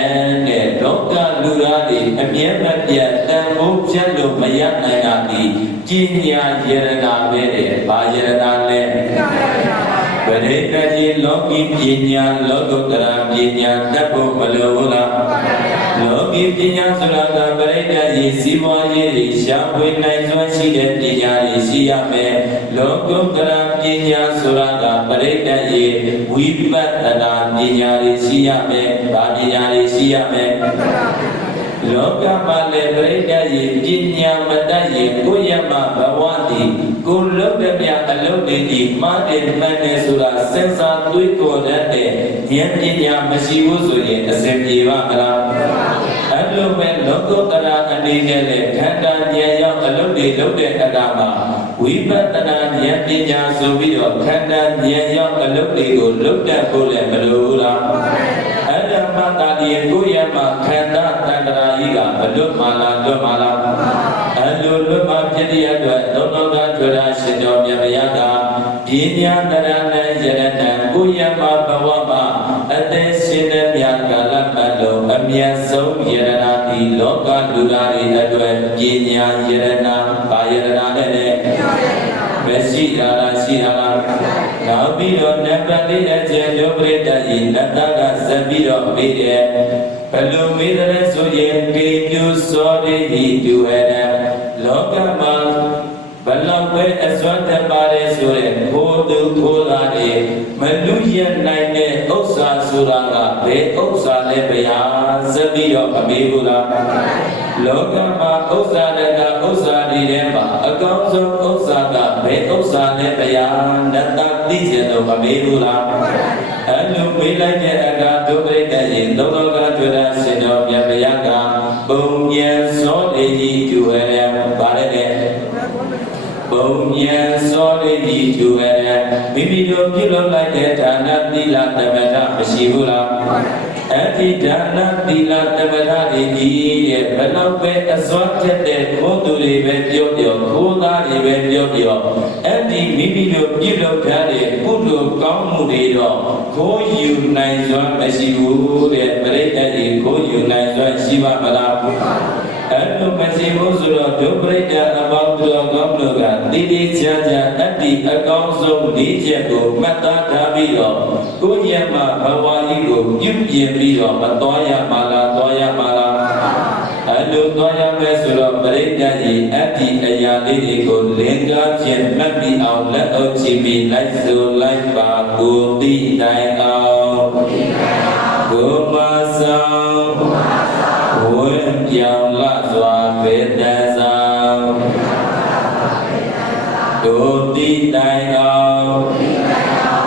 နဲ့လောကလူသားတွေအမြဲမပြတ်တန်ဖိုးပြတ်လို့မရနိုင်တာဒီပညာယတနာပဲတဲ့ဘာယတနာလဲပရိသတ်ကြီးလောကီပညာလောကုတ္တရာပညာတတ်ဖို့မလိုဘူးလားလောကီပညာဆိုတာကပရိသတ်ကြီးစီးပွားရေးရှာဖွေနိုင်စွမ်းရှိတဲ့ပညာတွေရှိရမယ်လောကုတ္တရာပညာဆိုတာကပရိသတ်ကြီးဝိပဿနာပညာတွေရှိရမယ်ဗာပညာတွေရှိရမယ်လောကမှာလည်းပရိသတ်ကြီးပညာမတတ်ရင်ကိုယ်ရမဘဝတည်ကိုယ်လုံးတဲ့မြအလုံးတွေဒီမှားတယ်မှန်တယ်ဆိုတာစဉ်းစားတွေးခေါ်တတ်တဲ့ဉာဏ်ပညာမရှိဘူးဆိုရင်အစဉ်ပြေပါမလားအဲ့လိုပဲလောကုတ္တရာအနေနဲ့လည်းခန္ဓာဉာဏ်ရောက်အလုံးတွေလုံးတဲ့အခါမှာဝိပဿနာဉာဏ်ပညာဆိုပြီးတော့ခန္ဓာဉာဏ်ရောက်အလုံးတွေကိုလုံးတတ်ဖို့လည်းမလိုဘူးလားအဲ့ဒါမှသာဒီကိုယ့်ရဲ့မှာခန္ဓာတန္တရာကြီးကမလွတ်မှလားလွတ်မှလားအဲ့လိုလွတ်မှဖြစ်တဲ့အတွက်သုံးလောကတွေ့တာရှင်တော်မြတ်ဘုရားကပညာတရဏယရဏကိုယ့်ရဲ့မှာဘဝမှာအသက်ရှင်တဲ့မြတ်ကာလပတ်လုံးအမြတ်ဆုံးယရဏဒီလောကလူသားတွေအတွက်ပညာယရဏဘာယရဏလဲမရှိတာလားရှိတာလားနောက်ပြီးတော့နံပါတ်4အချက်ဒုပရိသတ်ဤနတ္တကဇပ်ပြီးတော့ပြီးတယ်ဘလို့မေးတယ်ဆိုရင်ကိတုသောတိဟိတုဟရလောကမှာဘလောက်ပဲအစွမ်းတပါတယ်ဆိုတဲ့ဘုသူ လူခိုးတာတွေမလူရနိုင်တဲ့ဥစ္စာဆိုတာကဘယ်ဥစ္စာလဲဗျာစပြီးတော့မမေးဘူးလားလောကမှာဥစ္စာတွေကဥစ္စာတွေထဲမှာအကောင်းဆုံးဥစ္စာကဘယ်ဥစ္စာလဲဗျာနတ္တသိစေတော့မမေးဘူးလားအဲ့လိုမေးလိုက်တဲ့အခါဒုပရိသတ်ရင်သုံးလောကကျွတ်တာရှင်တော်မြတ်ဗျာကပုံဉ္စောတေကြီးကျူရယ်ဗါတဲ့ပုံဉ္စောတေကြီးကျူရယ်မိမိတို့ပြုလုပ်လိုက်တဲ့ဒါနသီလသမထမရှိဘူးလားအဲ့ဒီဒါနသီလသမထတွေကြီးတဲ့ဘယ်တော့ပဲအစွမ်းတက်တဲ့ဘုသူတွေပဲပြောပြောခိုးသားတွေပဲပြောပြောအဲ့ဒီမိမိတို့ပြုလုပ်ထားတဲ့ကုသိုလ်ကောင်းမှုတွေတော့ခိုးယူနိုင်စွမ်းမရှိဘူးတဲ့ပရိသတ်ကြီးခိုးယူနိုင်စွမ်းရှိပါမလားအဲ့လိုမရှိဘူးဆိုတော့ဒုပရိသတ်အပေါင်းတို့ကောင်းတို့ကတိတိကျကျအတ္တိအကောင်းဆုံးဒီချက်ကိုမှတ်သားထားပြီးတော့ကိုယ့်ရဲ့မှာဘဝကြီးကိုပြုပြင်ပြီးတော့မတော်ရမှာလားတော်ရမှာလားအဲ့လိုတော်ရမယ်ဆိုတော့ပရိသတ်ကြီးအတ္တိအရာလေးတွေကိုလင်္ကာဖြင့်မှတ်ပြီးအောင်လက်အုပ်ချပြီးလိုက်ဆိုလိုက်ပါကိုသိတိုင်အောင်ကိုမဆောင်ဝိပြောင်းလာစွာပေတဆောင်ကိုသိတိုင်အောင်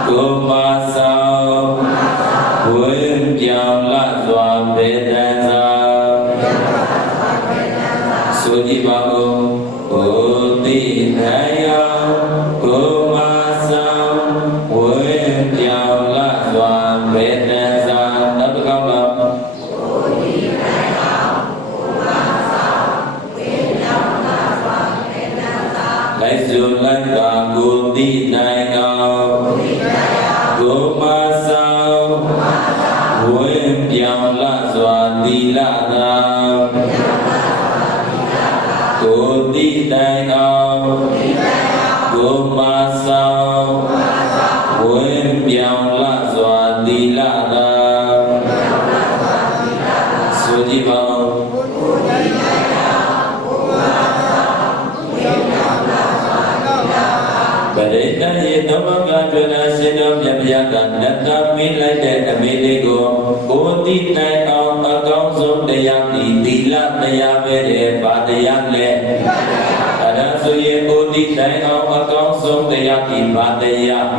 ကိုမဆောင်ဝိပြောင်းလာစွာပေတဆောင်ဆိုကြည့်ပါဦးကိုသိတိုင်အောင်ကိုမဆောင်ဝိပြောင်းလာစွာပေတဆောင်နောက်တစ်ခေါက်ပါလိုက်စုလိုက်ပါကိုသိနိုင်အောင်ကိုမဆောင်ဝိပြောင်းလာစွာသီလသာကိုသိနိုင်အောင်ကိုမဆောင်ဝိပြောင်းလာစွာသီလသာဆိုကြည့်ပါဦးပရိသတ်ရေသုံးလောကကျွမ်းရှင်တော်မြတ်ဗျာကနတ္တမေးလိုက်တဲ့အမေလေးကိုကိုသိတိုင်အောင်အကောင်းဆုံးတရားဤသီလတရားပဲတဲ့ဗာတရားလဲအဲ့ဒါဆိုရင်ကိုသိတိုင်အောင်အကောင်းဆုံးတရားဤဗာတရား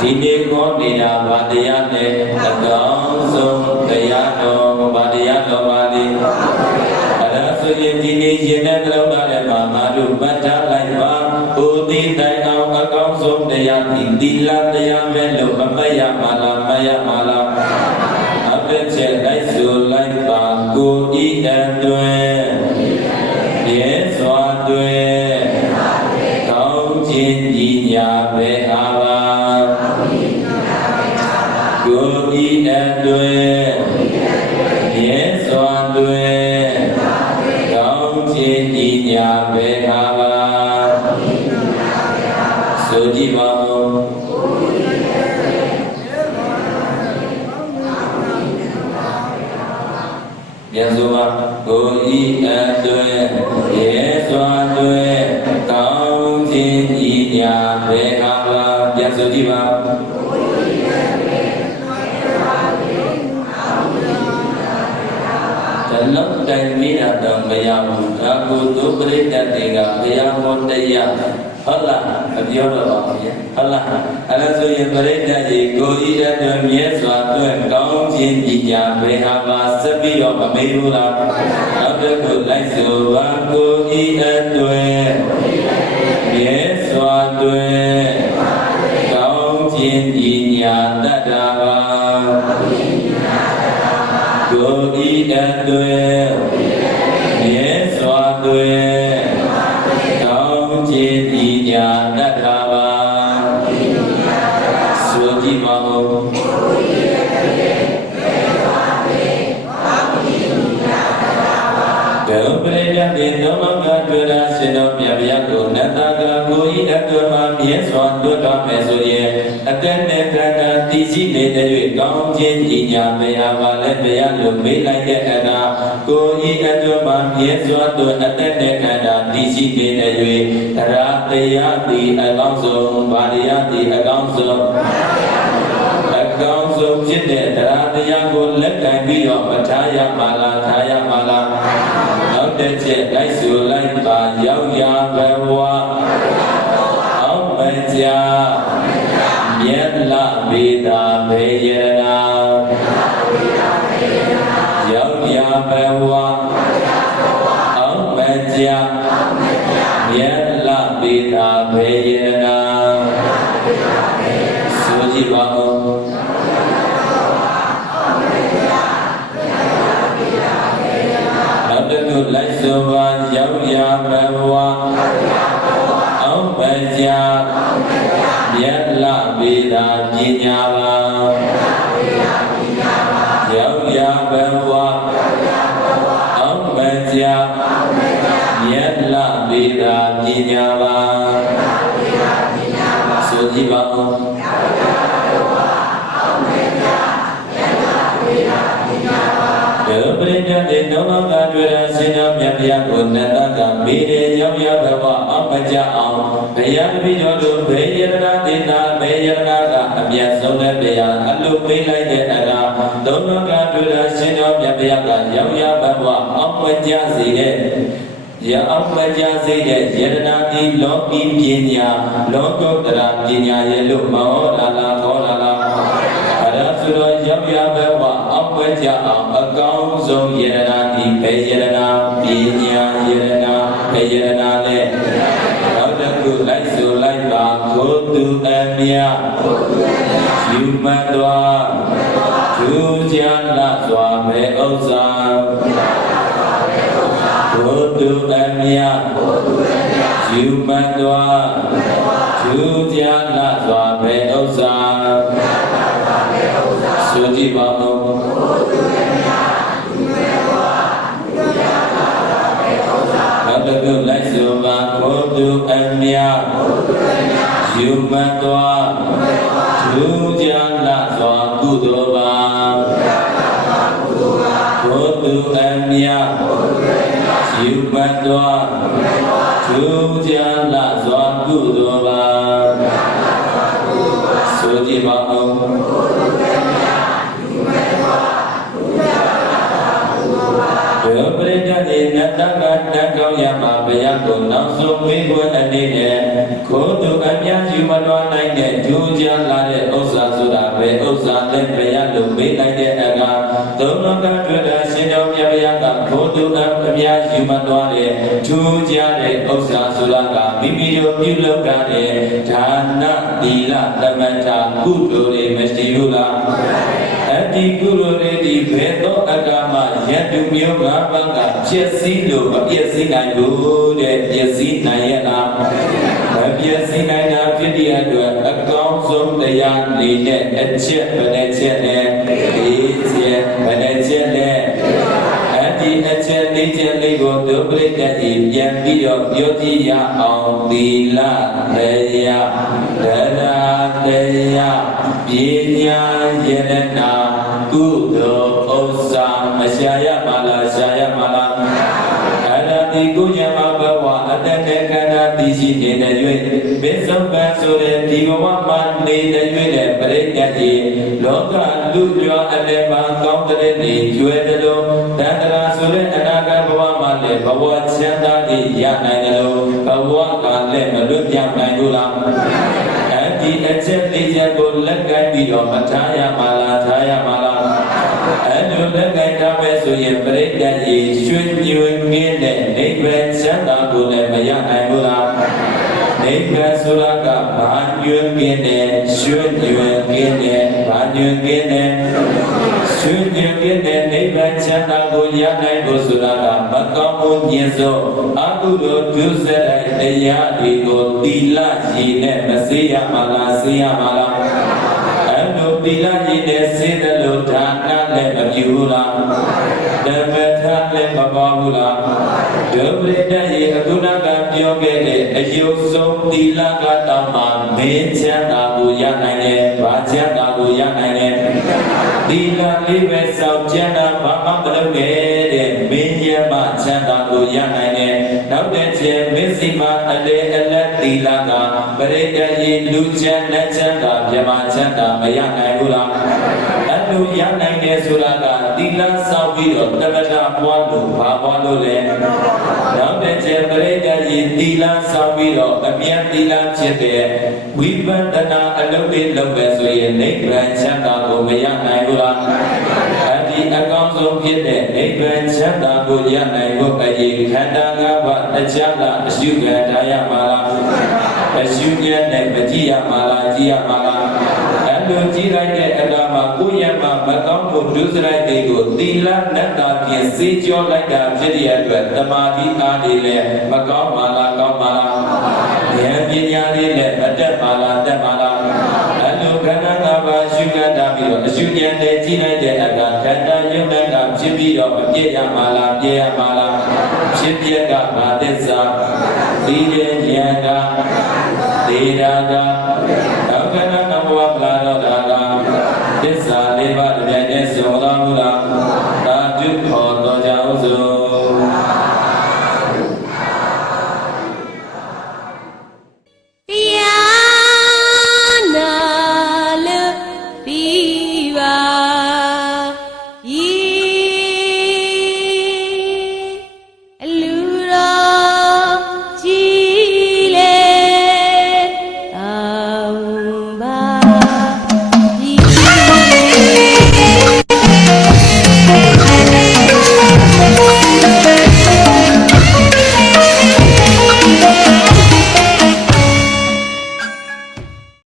ဒီနေ့ခေါ်နေတာဗာတရားနဲ့အကောင်းဆုံးတရားတော်ဗာတရားတော်ပါလေအဲ့ဒါဆိုရင်ဒီနေ့ရှင်တဲ့ကလုံးသားထဲမှာငါတို့မှတ်ထားလိုက်ပါကိုသိတိုင်အောင်အကောင်းဆုံးတရားဤသီလတရားပဲလို့မမှတ်ရမှာလားမရမှာလားအပည့်ချက်လိုက်ဆိုလိုက်ပါကိုဤအတွင်ရဲစွာတွင်ကောင်းခြင်းကြီးညာပဲအားပါကိုဤအတွင်ရဲစွာတွင်ကောင်းခြင်းကြီးညာပဲအားပါဆိုကြည့်ပါဦးပြန်ဆိုပါကိုဤအတွင်ရဲစွာတွင်ကောင်းခြင်းကြီးညာပဲအားပါပြန်ဆိုကြည့်ပါလောက်တိုင်မိတာတော့မရဘူးဒါကိုသူပရိသတ်တွေကဘုရားဟောတရားဟုတ်လားမပြောတော့ပါဘူးဟုတ်လားအဲ့ဒါဆိုရင်ပရိသတ်ကြီးကိုဤအတွင်မြဲစွာတွင်ကောင်းခြင်းပညာဘယ်ဟာပါစပြီးတော့မမေးဘူးလားနောက်တစ်ခုလိုက်ဆိုပါကိုဤအတွင်မြဲစွာတွင်ကောင်းခြင်းပညာတတ္တပါကိုဤအတွင်မြဲစွာတွင်ကောင်းခြင်းပညာတတ်တာပါဆိုကြည့်ပါဦးဒုပရိယတိသုံးလောကကျွမ်းရှင်တော်မြတ်ဗျာကိုနတ္တကကိုဤအတွင်မှာမြ မြဲစွာလွတ်တော်မယ်ဆိုရင်အတက်နဲ့ကန္တာတည်ရှိနေတဲ့၍ကောင်းခြင်းဤညာမရပါလဲမရလို့မေးလိုက်တဲ့အနာကိုဤအတွက်မှာမြဲစွာတို့အတက်နဲ့ကန္တာတည်ရှိနေတဲ့၍တရားတရားသည်အကောင်းဆုံးဗာတရားသည်အကောင်းဆုံးအကောင်းဆုံးဖြစ်တဲ့တရားတရားကိုလက်ကင်ပြီးတော့မထားရပါလားထားရပါလားနောက်တစ်ချက်လိုက်ဆိုလိုက်ပါရောက်ရဘဝအောင်မကြမြတ်လာပေတာဘေယနာရောက်ရဘဝအောင်မကြမြတ်လာပေတာဘေယနာဆိုကြည့်ပါဦးနောက်တစ်ခုလိုက်ဆိုပါရောက်ရဘဝအောင်မကြမြတ်လာပေတာပညာပါရောက်ရဘဝအောင်မကြမြတ်လာပေတာပညာပါဆိုကြည့်ပါဦးဘယ်ပရိသတ်တွေနောင်ကတွေ့ရစင်တော်မြတ်ဗျာကိုနတကမေရရောက်ရဘဝအောင်မကြအောင်ဘယံပိကျော်တို့ဘေယရဏတိနာဘေယရဏကအမြတ်ဆုံးတဲ့ဗျာအလုပေးလိုက်တဲ့အရာသုံးနောကတွေ့ရစင်တော်မြတ်ဗျာကရောက်ရဘဝအောင်မကြစေတဲ့ရအောင်မကြစေတဲ့ယရဏတိလောကီပညာလောကုတ္တရာပညာရဲ့လို့မောလာလာဟောလာလာအဲ့ဒါဆိုတော့ရောက်ရဘဝအောင်မကြအောင်အကောင်းဆုံးယရဏတိဘေယရဏပညာယရဏဘေယရဏနဲ့နောက်တစ်ခုလိုက်ဆိုလိုက်ပါကိုသူအမြယူမတ်တော်သူကြလာစွာပဲဥစ္စာကိုသူအမြယူမတ်တော်သူကြလာစွာပဲဥစ္စာဆိုကြည့်ပါဦးနောက်တစ်ခုလိုက်ဆိုပါကိုသူအမြယူမတ်တော်သူကြလာစွာကုသိုလ်ပါကိုသူအမြယူမတ်တော်သူကြလာစွာကုသိုလ်ပါဆိုကြည့်ပါဦးဘယ်ပရိသတ်တွေနတ်တကတတ်ကောင်းရမှာဘုရားကိုနောက်ဆုံးမေးခွန်းအနေနဲ့ကိုသူအမြယူမတော်နိုင်တဲ့ဒူးကြလာတဲ့ဥစ္စာဆိုတာပဲဥစ္စာတဲ့ဘုရားလို့မေးလိုက်တဲ့အကားသုံးလောကတွေ့တဲ့ရှင်တော်မြတ်ဘုရားကကိုသူအမြယူမတော်တဲ့ဒူးကြတဲ့ဥစ္စာဆိုတာကမိမိတို့ပြုလုပ်တဲ့ဒါနသီလသမထကုသိုလ်တွေမရှိဘူးလားအတ္တိကုသိုလ်တွေဒီဘယ်တော့အကမယတ္တုမျိုးငါးပါးကဖြစ်စည်းလို့မပြည့်စည်နိုင်ဘူးတဲ့ပြည့်စည်နိုင်ရလားမပြည့်စည်နိုင်တာဖြစ်တဲ့အတွက်အကောင်းဆုံးတရားလေးနဲ့အချက်ဘယ်နဲ့ချက်နဲ့ဒီချက်ဘယ်နဲ့ချက်နဲ့အတ္တိအချက်လေးချက်လေးကိုဒုပရိသတ်ကြီးပြန်ပြီးတော့ပြောကြည့်ရအောင်သီလတရားတရားတရားပညာယရဏကုသိုလ်ဥစ္စာမရှာရပါလားရှာရပါလားအဲ့ဒါဒီကိုညမဘဝအတ္တနဲ့ခန္ဓာတည်ရှိနေတဲ့၍ဘိသုပန်ဆိုတဲ့ဒီဘဝမှာနေတဲ့၍တဲ့ပရိသတ်ကြီးလောကလူကြွအလယ်မှာကောင်းတဲ့နေကျွဲတယ်လို့တန္တရာဆိုတဲ့အနာဂတ်ဘဝမှာလည်းဘဝချမ်းသာကြီးရနိုင်တယ်လို့ဘဝကလည်းမလွတ်ပြောင်းနိုင်ဘူးလားဒီအချက်လေးချက်ကိုလက်ကင်ပြီးတော့မထားရပါလားထားရပါလားအဲ့လိုလက်ကင်ထားမယ်ဆိုရင်ပရိသတ်ကြီးရွှေညွင်ငင်းတဲ့နိဗ္ဗာန်ချမ်းသာကိုလည်းမရနိုင်ဘူးလားနိဗ္ဗာန်ဆိုတာကဘာညွင်ငင်းတဲ့ရွှေညွင်ငင်းတဲ့ဘာညွင်ငင်းတဲ့ရွှေညွင်ငင်းတဲ့နိဗ္ဗာန်ချမ်းသာကိုရနိုင်ဖို့ဆိုတာကမကောင်းမှုညင်စောအကုသိုလ်ဒုစရိုက်တရားတွေကိုသီလရည်နဲ့မစေရပါလားစေရပါလားအဲ့လိုပ သီလရည်နဲ့စေတလို့ဒါနလည်းမပြုဘူးလားဓမ္မထာလည်းမပါဘူးလားဒုပရိတ္တရေအခုနကပြောခဲ့တဲ့အယုဆုံးသီလကတောင်မှမင်းချမ်းသာကိုရနိုင်တယ်။ဘာချမ်းသာကိုရနိုင်လဲ။သီလလေးပဲစောင့်ကျမ်းသာဘာမှမလုပ်နဲ့တဲ့မင်းရမချမ်းသာကိုရနိုင်တယ်။နောက်တဲ့ချက်မစ္စည်းမအလေအလတ်သီလကပရိတ္တရေလူချမ်းလက်ချမ်းသာမြမချမ်းသာမရနိုင်ဘူးလား။အဲ့လိုရနိုင်တယ်ဆိုတာကသီလစောင့်ပြီးတော့တမထပွားလို့ဘာပွားလို့လဲ။နောက်တဲ့ချက်ပရိတ္တရေသီလစောင့်ပြီးတော့အမြတ်သီလဖြစ်တဲ့ဝိပဿနာအလုပ်တွေလုပ်ပဲဆိုရင်နိဗ္ဗာန်ချမ်းသာကိုမရနိုင်ဘူးလားအဒီအကောင်းဆုံးဖြစ်တဲ့နိဗ္ဗာန်ချမ်းသာကိုရနိုင်ဖို့အရေးခန္ဓာ၅ပါးတရားလားအရှုခံထားရမှာလားအရှုဉာဏ်နဲ့မကြည့်ရမှာလားကြည့်ရမှာလားအဲ့လိုကြည့်လိုက်တဲ့အခါမှာကိုယ့်ရဲ့မှာမကောင်းဖို့ဒုစရိုက်တွေကိုသီလနဲ့တာဖြင့်စေကြောလိုက်တာဖြစ်တဲ့အတွက်တမာတိအားတွေလည်းမကောင်းပါလားကောင်းပါလားဉာဏ်ပညာလေးနဲ့မတက်ပါလားတက်ပါလားအဲ့လိုခန္ဓာ၅ပါးရှုခန္ဓာပြီးတော့အရှုဉာဏ်နဲ့ကြည့်လိုက်တဲ့အခါခန္ဓာယုံနဲ့ကဖြစ်ပြီးတော့မပြည့်ရမှာလားပြည့်ရမှာလားဖြစ်ပြကဘာသစ္စာဒီရဲ့ဉာဏ်ကဒေတာက